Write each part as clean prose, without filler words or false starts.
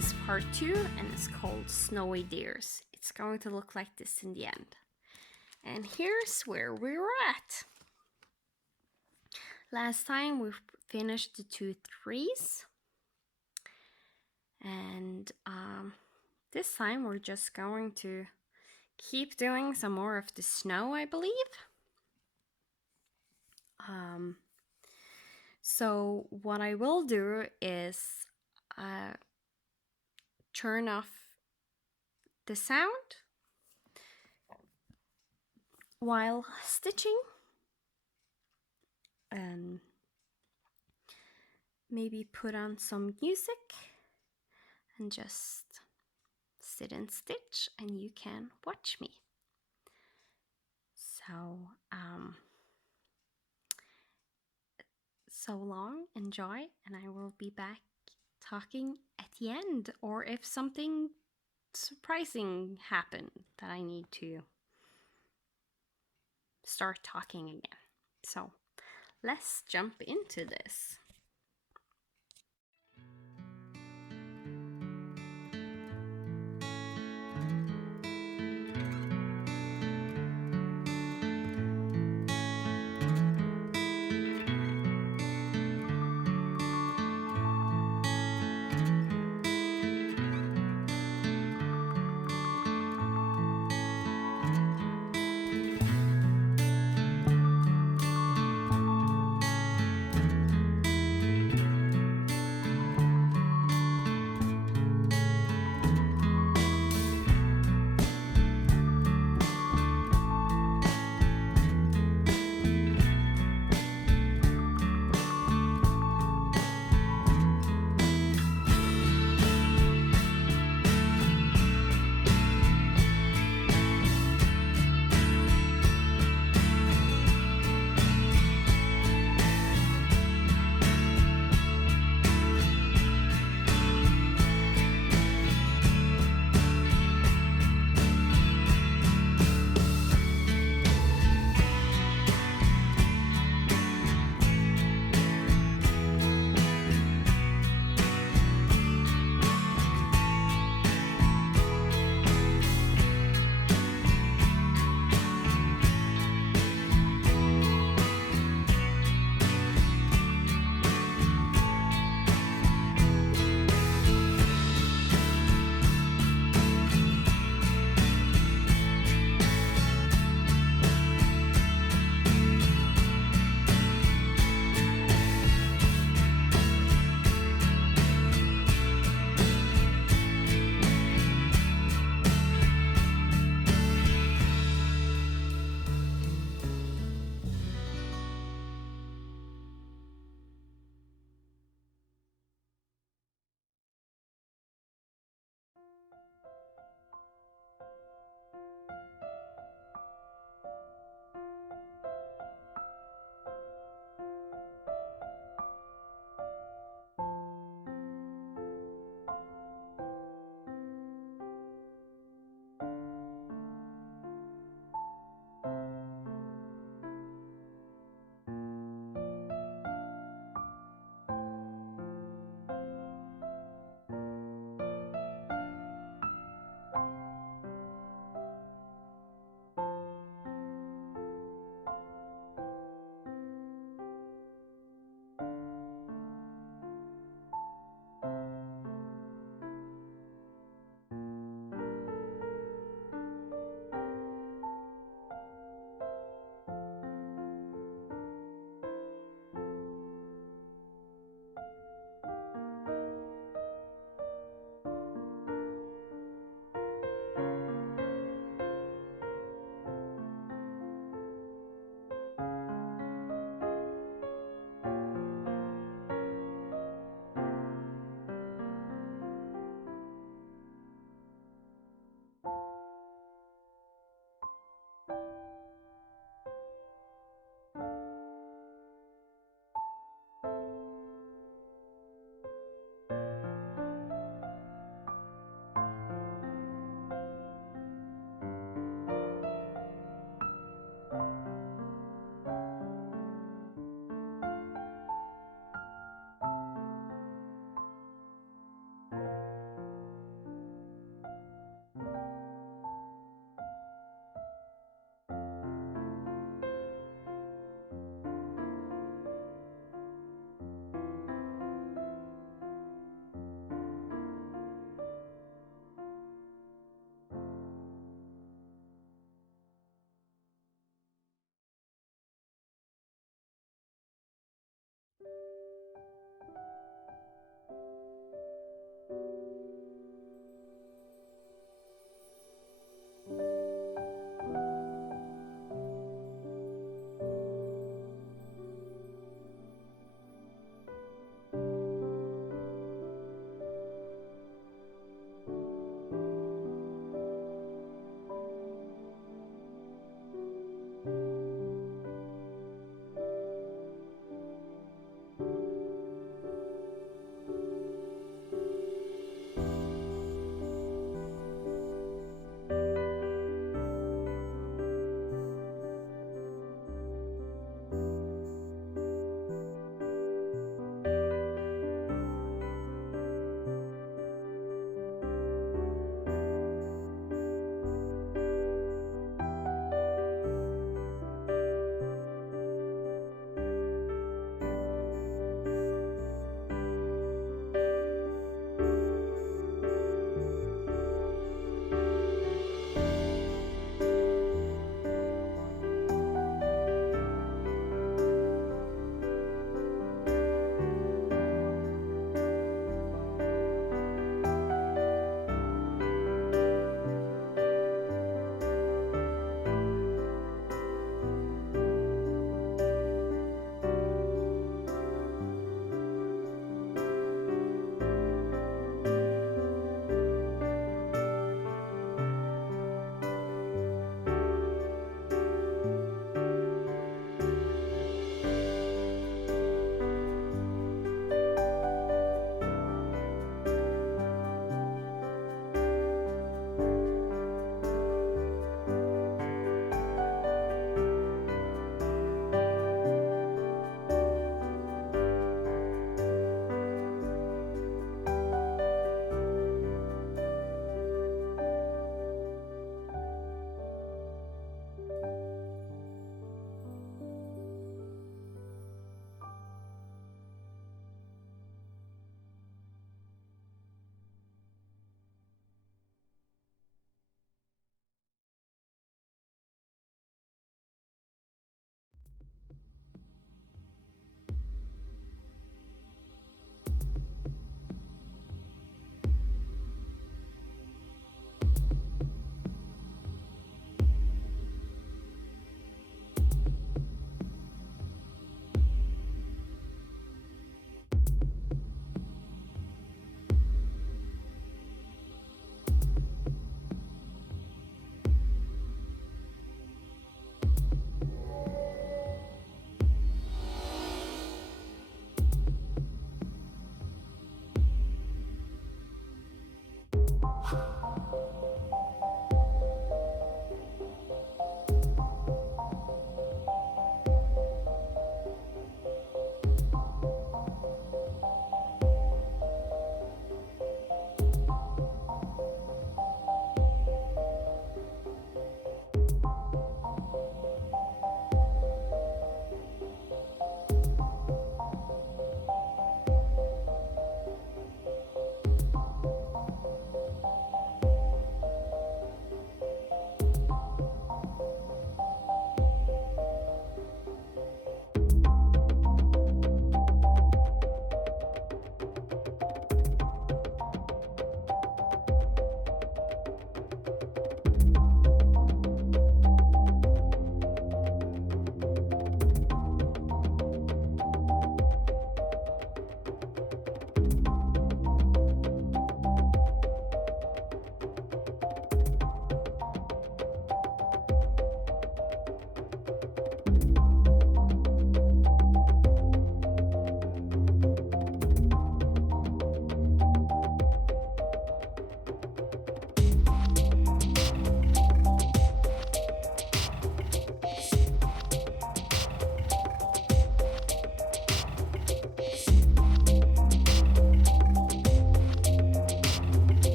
is part 2 and it's called Snowy Deers. It's going to look like this in the end. And here's where we're at. Last time we finished the 2 trees. And this time we're just going to keep doing some more of the snow, I believe. So what I will do is turn off the sound while stitching, and maybe put on some music and just sit and stitch, and you can watch me. So long, enjoy, and I will be back talking at the end, or if something surprising happened that I need to start talking again. So let's jump into this.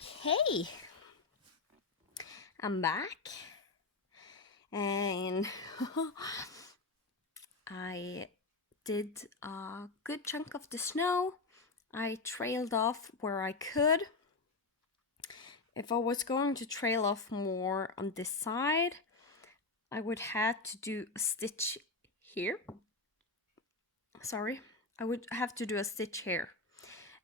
Okay, I'm back, and I did a good chunk of the snow. I trailed off where I could. If I was going to trail off more on this side, I would have to do a stitch here. Sorry, I would have to do a stitch here.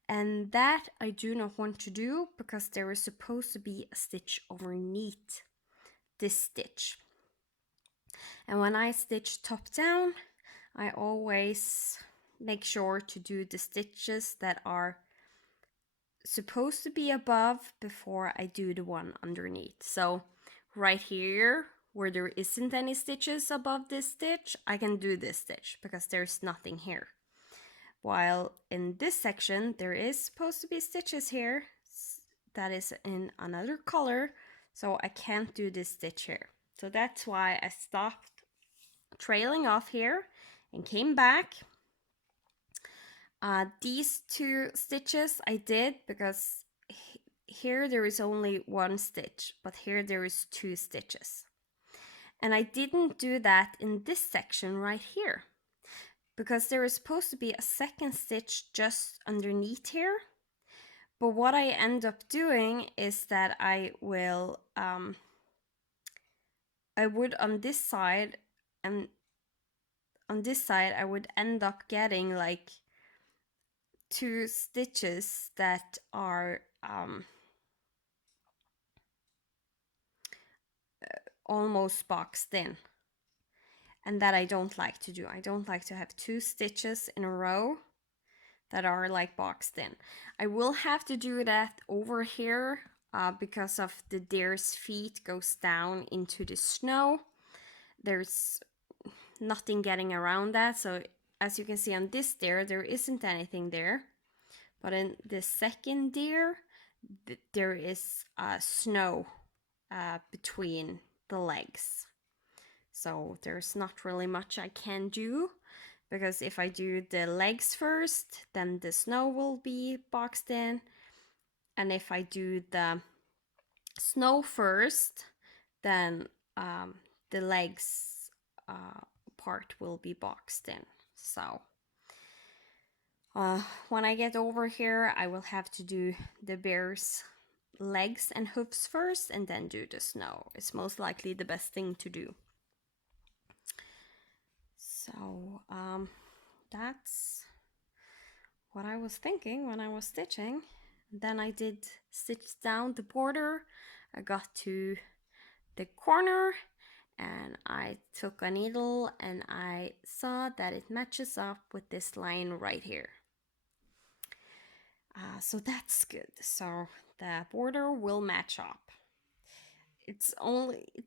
And that I do not want to do because there is supposed to be a stitch underneath this stitch. And when I stitch top down, I always make sure to do the stitches that are supposed to be above before I do the one underneath. So right here, where there isn't any stitches above this stitch, I can do this stitch because there's nothing here. While in this section, there is supposed to be stitches here that is in another color, so I can't do this stitch here. So that's why I stopped trailing off here and came back. These two stitches I did because here there is only one stitch, but here there is two stitches. And I didn't do that in this section right here because there is supposed to be a second stitch just underneath here. But what I end up doing is that I would on this side, and on this side I would end up getting like two stitches that are almost boxed in, and that I don't like to do. I don't like to have two stitches in a row that are like boxed in. I will have to do that over here because of the deer's feet goes down into the snow. There's nothing getting around that, so as you can see on this deer, there isn't anything there. But in the second deer, there is snow between the legs. So there's not really much I can do, because if I do the legs first, then the snow will be boxed in. And if I do the snow first, then the legs part will be boxed in. So when I get over here, I will have to do the bear's legs and hoofs first and then do the snow. It's most likely the best thing to do. So that's what I was thinking when I was stitching. Then I did stitch down the border. I got to the corner and I took a needle and I saw that it matches up with this line right here. So that's good. So the border will match up. It's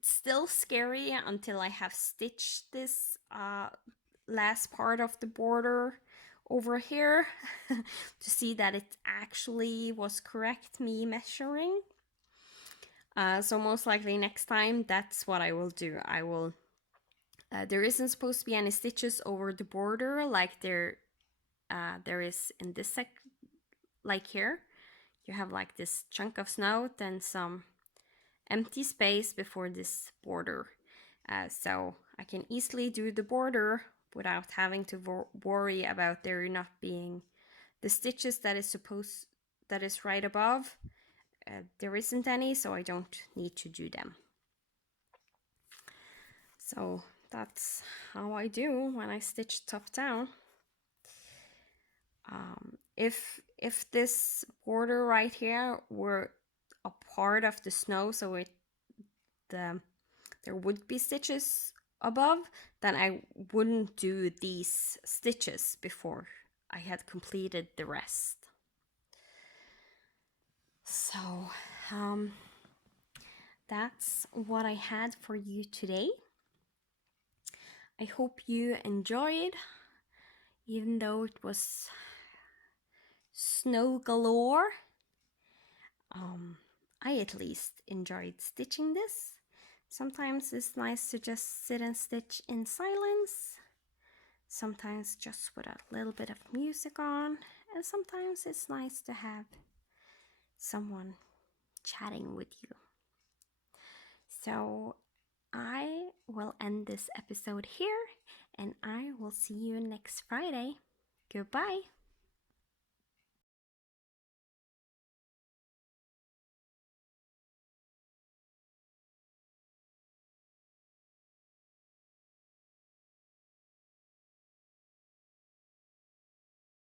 still scary until I have stitched this last part of the border over here to see that it actually was correct, me measuring. So most likely next time that's what I will do. I will there isn't supposed to be any stitches over the border like there is in this like here. You have like this chunk of snow, then some empty space before this border. So I can easily do the border without having to worry about there not being the stitches that is right above. There isn't any, so I don't need to do them. So that's how I do when I stitch top down. If this border right here were a part of the snow, so there would be stitches above, then I wouldn't do these stitches before I had completed the rest. So that's what I had for you today. I hope you enjoyed, even though it was snow galore. I at least enjoyed stitching this. Sometimes it's nice to just sit and stitch in silence. Sometimes just with a little bit of music on. And sometimes it's nice to have someone chatting with you. So I will end this episode here, and I will see you next Friday. Goodbye.